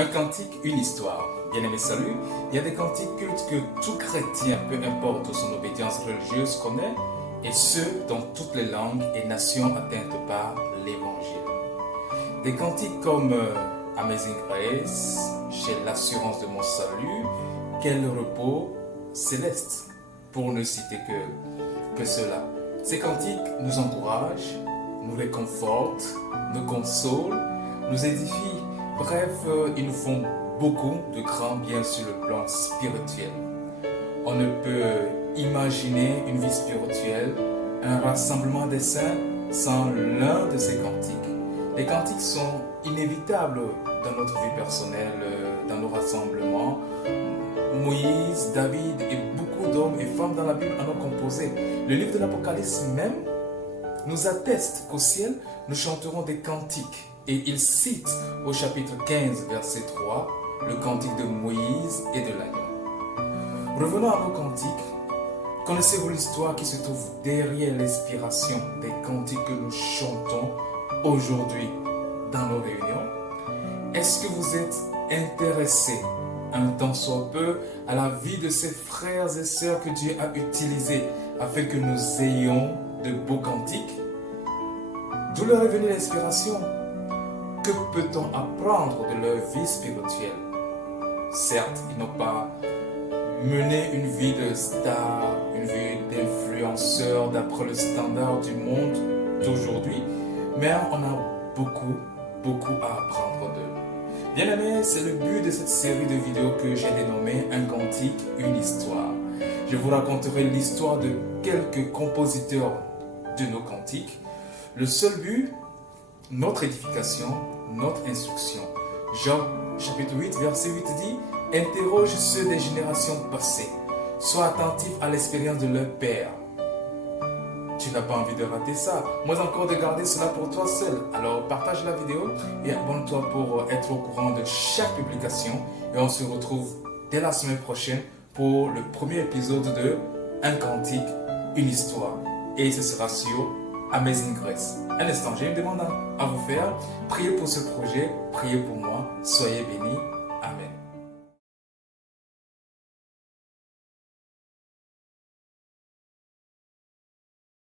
Un cantique, une histoire. Bien-aimé, salut. Il y a des cantiques cultes que tout chrétien, peu importe son obédience religieuse, connaît, et ce, dans toutes les langues et nations atteintes par l'Évangile. Des cantiques comme Amazing Grace, J'ai l'assurance de mon salut, Quel repos céleste, pour ne citer que cela. Ces cantiques nous encouragent, nous réconfortent, nous consolent, nous édifient. Bref, ils nous font beaucoup de grand bien sur le plan spirituel. On ne peut imaginer une vie spirituelle, un rassemblement des saints sans l'un de ces cantiques. Les cantiques sont inévitables dans notre vie personnelle, dans nos rassemblements. Moïse, David et beaucoup d'hommes et femmes dans la Bible en ont composé. Le livre de l'Apocalypse même nous atteste qu'au ciel, nous chanterons des cantiques. Et il cite au chapitre 15, verset 3, le cantique de Moïse et de l'agneau. Revenons à nos cantiques. Connaissez-vous l'histoire qui se trouve derrière l'inspiration des cantiques que nous chantons aujourd'hui dans nos réunions? Est-ce que vous êtes intéressé, un tant soit peu, à la vie de ces frères et sœurs que Dieu a utilisés afin que nous ayons de beaux cantiques? D'où leur est venue l'inspiration? Que peut-on apprendre de leur vie spirituelle? Certes, ils n'ont pas mené une vie de star, une vie d'influenceur d'après le standard du monde d'aujourd'hui, mais on a beaucoup à apprendre d'eux. Bien aimé, c'est le but de cette série de vidéos que j'ai dénommée Un cantique, une histoire. Je vous raconterai l'histoire de quelques compositeurs de nos cantiques. Le seul but, notre édification, notre instruction. Job chapitre 8 verset 8 dit: interroge ceux des générations passées, sois attentif à l'expérience de leur père. Tu n'as pas envie de rater ça, moins encore de garder cela pour toi seul. Alors partage la vidéo et abonne-toi pour être au courant de chaque publication. Et on se retrouve dès la semaine prochaine pour le premier épisode de Un cantique, une histoire. Et ce sera sur Amazing Grace. Un instant, j'ai une demande à vous faire. Priez pour ce projet, priez pour moi. Soyez bénis.